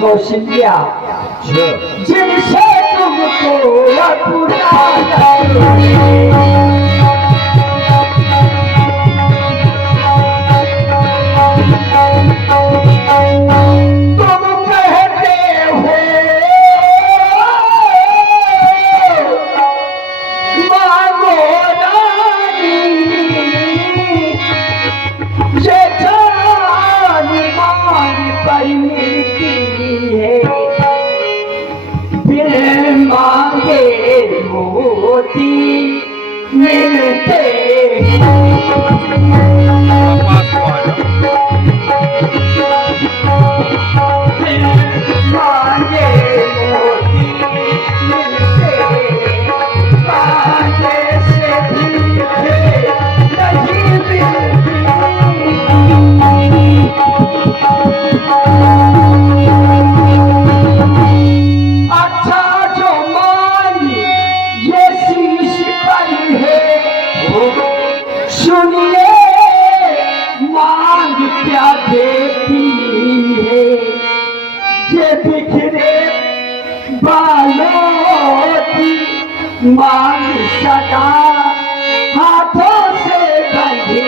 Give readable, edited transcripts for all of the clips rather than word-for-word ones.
कौशल्या जिनसे तुमको अपना मिलते मांग सदा हाथों से बंधी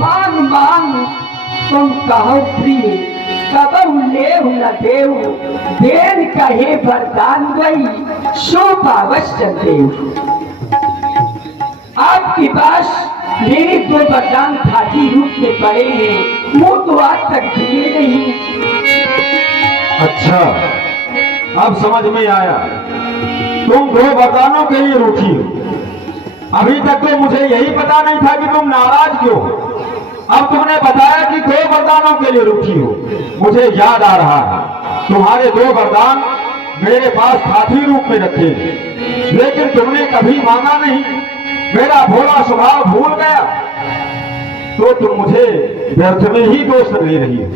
मांग मांग तुम कहो प्रिय कब लेव न देव देन कहे वरदान गई शोभा अवश्य देव। आपकी पास मेरे 2 वरदान खाकी रूप में पड़े हैं, वो तो आज तक दिए नहीं। अच्छा, अब समझ में आया, तुम 2 वरदानों के लिए रूठी हो। अभी तक तो मुझे यही पता नहीं था कि तुम नाराज क्यों हो। अब तुमने बताया कि 2 वरदानों के लिए रूठी हो। मुझे याद आ रहा है, तुम्हारे 2 वरदान मेरे पास हाथी रूप में रखे, लेकिन तुमने कभी मांगा नहीं। मेरा भोला स्वभाव भूल गया, तो तुम मुझे व्यर्थ में ही दोष ले रही हो।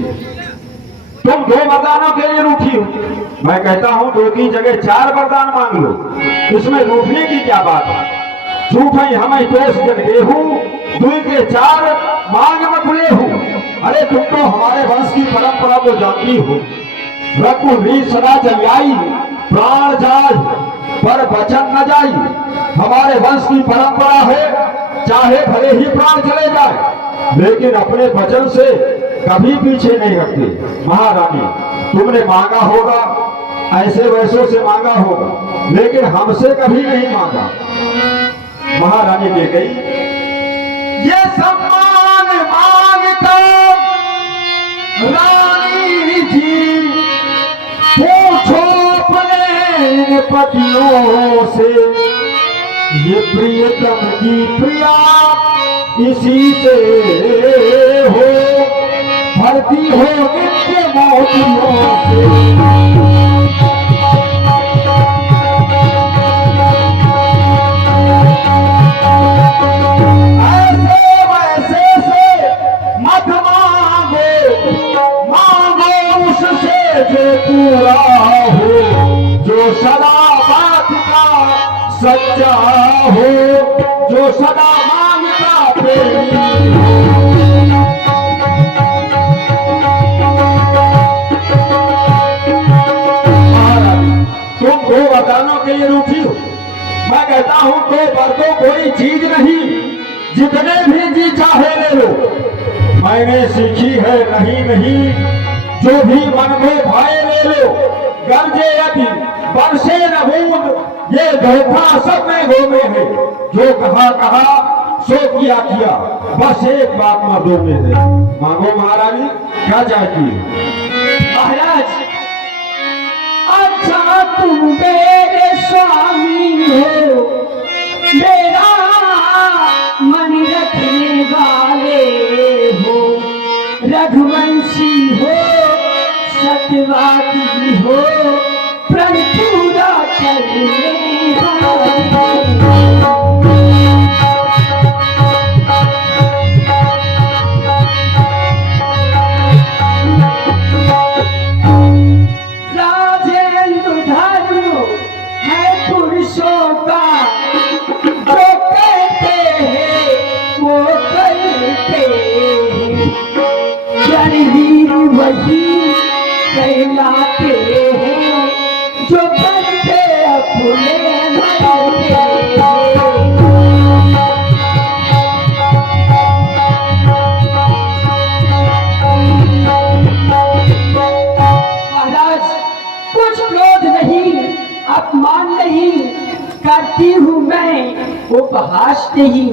तुम 2 वरदानों के लिए रूठी हो। मैं कहता हूं 2 की जगह 4 वरदान मांग लो, इसमें रूठने की क्या बात है। झूठ हमें दोष जन गेहूं, 2 के 4 मांग मत ले हूं। अरे तुम तो हमारे वंश की परंपरा को जानती हो। रघु रीत सदा चलियाई, प्राण जाय पर वचन न जाई। हमारे वंश की परंपरा है, चाहे भले ही प्राण चले जाए, लेकिन अपने वचन से कभी पीछे नहीं हटते। महारानी, तुमने मांगा होगा, ऐसे वैसों से मांगा होगा, लेकिन हमसे कभी नहीं मांगा। महारानी ने कही, ये सम्मान मांगता रानी जी, पूछो अपने पतियों से। ये प्रियतम की प्रिया इसी से हो, भरती हो नित्य मोतियों से। पूरा हो जो सदा बात का सच्चा हो, जो सदा मांगता प्रेमी हो। तुम 2 वरदानों के लिए रूठी हो। मैं कहता हूं 2 वरदों कोई चीज नहीं, जितने भी जी चाहे ले लो। मैंने सीखी है नहीं, जो भी मन में भाए ले लो। गरजे अति बरसे न बूंद, ये धोखा सब में घूमे है। जो कहा सो किया, बस एक बात मर्दों में है। मांगो महारानी, क्या चाहती है? महाराज, अच्छा तुम मेरे स्वामी हो, मेरा मन रखने वाले हो, रघुवंशी हो, सत्यवादी हो, प्रण पूरा करने राजेंद्र धर्म है पुरुषों का, जो कहते हैं वो करते हैं। रणवीर वही कहलाते हैं, जो बनते अपने मरते हैं। महाराज, कुछ क्रोध नहीं, अपमान नहीं करती हूँ मैं, उपहास नहीं।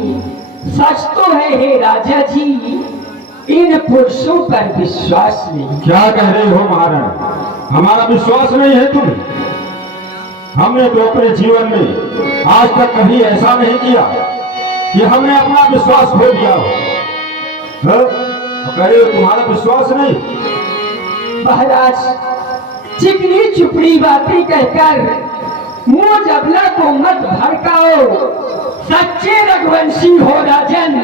सच तो है हे राजा जी, इन पुरुषों पर विश्वास नहीं। क्या कह रहे हो महारानी? हमारा विश्वास नहीं है तुम्हें? हमने तो अपने जीवन में आज तक कभी ऐसा नहीं किया कि हमने अपना विश्वास खो दिया हो। कह रहे हो तुम्हारा विश्वास नहीं? महाराज, चिकनी चुपड़ी बातें कहकर मुंह जबला को मत भड़काओ। सच्चे रघुवंशी हो राजन,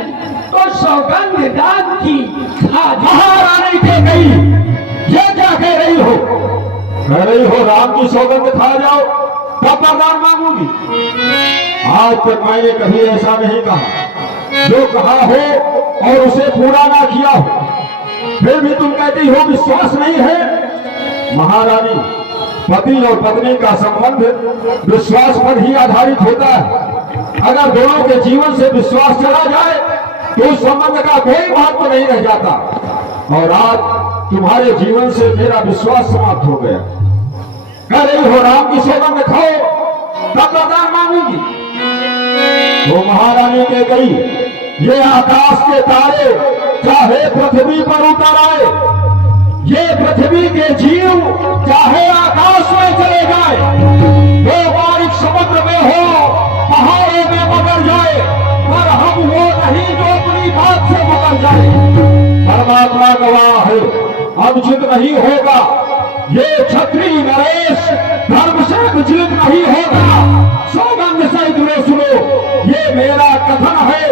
तो सौगंध राम की महारानी के गई, ये क्या कह रही हो? कह रही हो राम की सौगंध खा जाओ तब वरदान मांगूंगी। आज तक मैंने कभी ऐसा नहीं कहा। जो कहा हो और उसे पूरा ना किया हो, फिर भी तुम कहती हो विश्वास नहीं है। महारानी, पति और पत्नी का संबंध विश्वास पर ही आधारित होता है। अगर दोनों के जीवन से विश्वास चला जाए तो उस संबंध का कोई महत्व नहीं रह जाता। और आज तुम्हारे जीवन से मेरा विश्वास समाप्त हो गया। कह रही हो राम की सौगंध खाओ तब वरदान मांगूंगी। वो महारानी के गई ये आकाश के तारे चाहे पृथ्वी पर उतर आए, ये पृथ्वी के जीव चाहे आकाश में चले जाए, वो बारिश समुद्र में हो, पहाड़ों में मगर जाए, पर हम वो नहीं जो अपनी बात से मुकर जाए। परमात्मा गवाह है, अनुचित नहीं होगा ये क्षत्रिय नरेश धर्म से विचलित नहीं होगा। सौगंध से जुड़े सुनो, ये मेरा कथन है,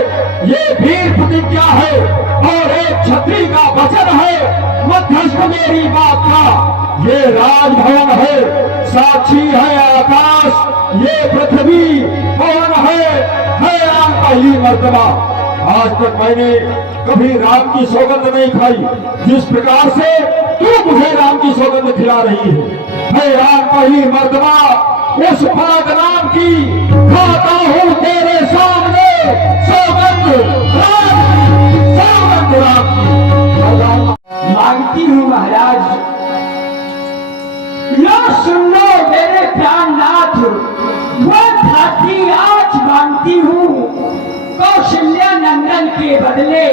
ये वीर प्रतिज्ञा है और एक क्षत्रिय का वचन है। मध्यस्थ मेरी बात का ये राजभवन है, साक्षी है आकाश, ये पृथ्वी पवन है राम पहली मर्तबा। आज तक मैंने कभी राम की सौगंध नहीं खाई जिस प्रकार से तू मुझे राम की सौगंध खिला रही है राम पहली मर्तबा उस भाग नाम की खाता हूँ तेरे सामने सौगंध राम की। मांगती हूँ महाराज, लो सुन लो मेरे प्राणनाथ, वो खाती आज मांगती हूँ कौशल्या नंदन के बदले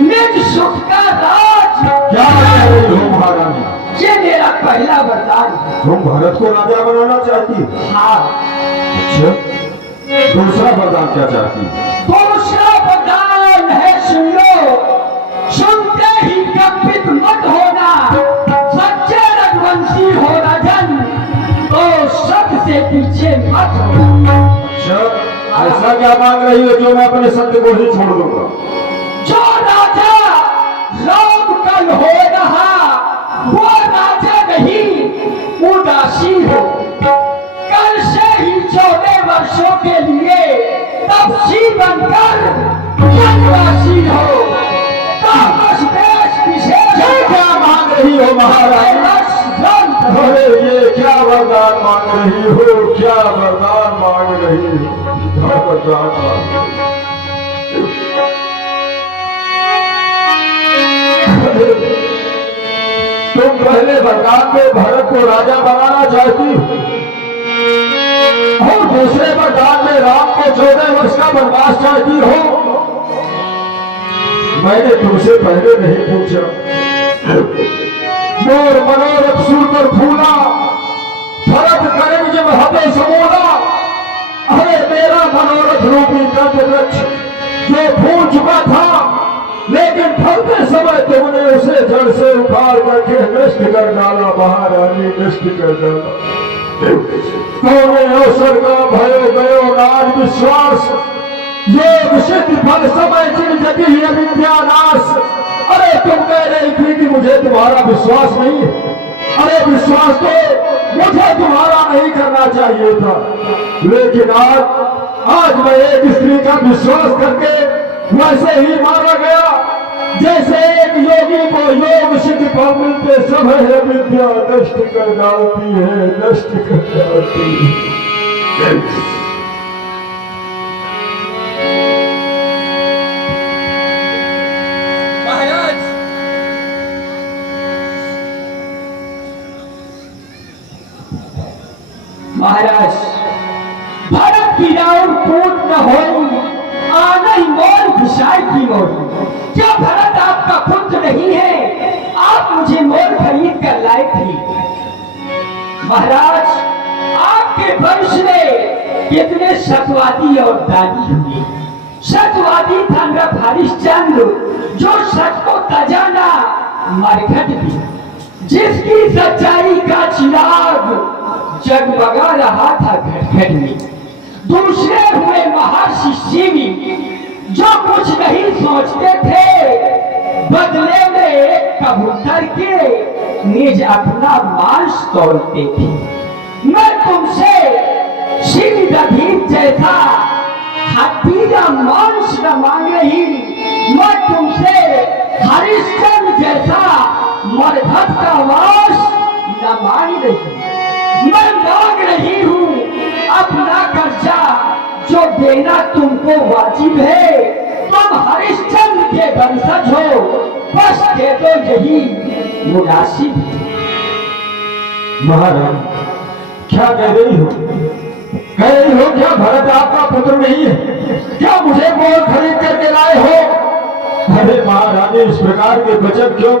निज सुख का राज। क्या कह रही हो महारानी? ये मेरा पहला वरदान है। तुम भारत को राजा बनाना चाहती हो? हाँ। अच्छा, दूसरा वरदान क्या चाहती हो? दूसरा वरदान है सुन लो, सुनते ही कपित मत होना, सच्चे रघुवंशी हो राजन, तो सबसे पीछे मत होना। अच्छा, ऐसा क्या मांग रही हो जो मैं अपने सत्य को ही छोड़ दूंगा? जो राजा राम कल हो रहा वो राजा नहीं उदासी हो, कल से ही 14 वर्षों के लिए तपसी बनकर वनवासी हो। तामस देश विशेष क्या मांग रही हो महाराज? अरे ये क्या वरदान मांग रही हो, क्या वरदान मांग रही हो, क्या वरदान मांग रही हो? तुम पहले वरदान में भरत को राजा बनाना चाहती हो और दूसरे वरदान में राम को 14 वर्ष का वनवास चाहती हो। मैंने तुमसे पहले नहीं पूछा, मोर मनोरथ सुनकर फूला, भरत करें जब हमें समोला। अरे मेरा मनोरथ रूपी कंठ वृक्ष जो फूल चुका था, लेकिन फलते समय तुमने उसे जड़ से उखाड़ करके नष्ट कर डाला महारानी, नष्ट कर डाला। कौने अवसर का भयो गयो राज विश्वास, योग सिद्ध फल समय चिन्ह जगी अविद्यानाश। अरे तुम कह रही थी कि मुझे तुम्हारा विश्वास नहीं है, अरे विश्वास तो मुझे तुम्हारा नहीं करना चाहिए था, लेकिन आज मैं एक स्त्री का विश्वास करके वैसे ही मारा गया जैसे एक योगी को योग सिद्ध फल मिलते सब है विद्या नष्ट कर डालती है, नष्ट कर डालती है। महाराज, भरत की राउर पूत न होई, आनई मोर विषाय की मोरी। क्या भरत आपका पुत्र नहीं है? आप मुझे मोर खरीद कर लाए थे। महाराज, आपके वंश में कितने सतवादी और दानी हुए। सतवादी था नृप हरिश्चंद्र, जो सच को तजाना मरघट भी, जिसकी सच्चाई का चिराग जगमगा रहा था घट घट में। दूसरे हुए महर्षि शिवी, जो कुछ नहीं सोचते थे, बदले में कबूतर के निज अपना मांस तोड़ते थे। मैं तुमसे शिव दधीर जैसा हत्तीजा मांस न मांग रही, मैं तुमसे हरिश्चंद्र जैसा मरघट का वास न मांग रही। मैं मांग रही हूँ अपना कर्जा जो देना तुमको वाजिब है। तुम हरिश्चंद्र के वंशज हो, बस दे दो यही मुनासिब है। महाराज, क्या कह रही हो? कह रही हो क्या भरत आपका पुत्र नहीं है? क्या मुझे मोर खरीद करके लाए हो? अरे महारानी, इस प्रकार के वचन क्यों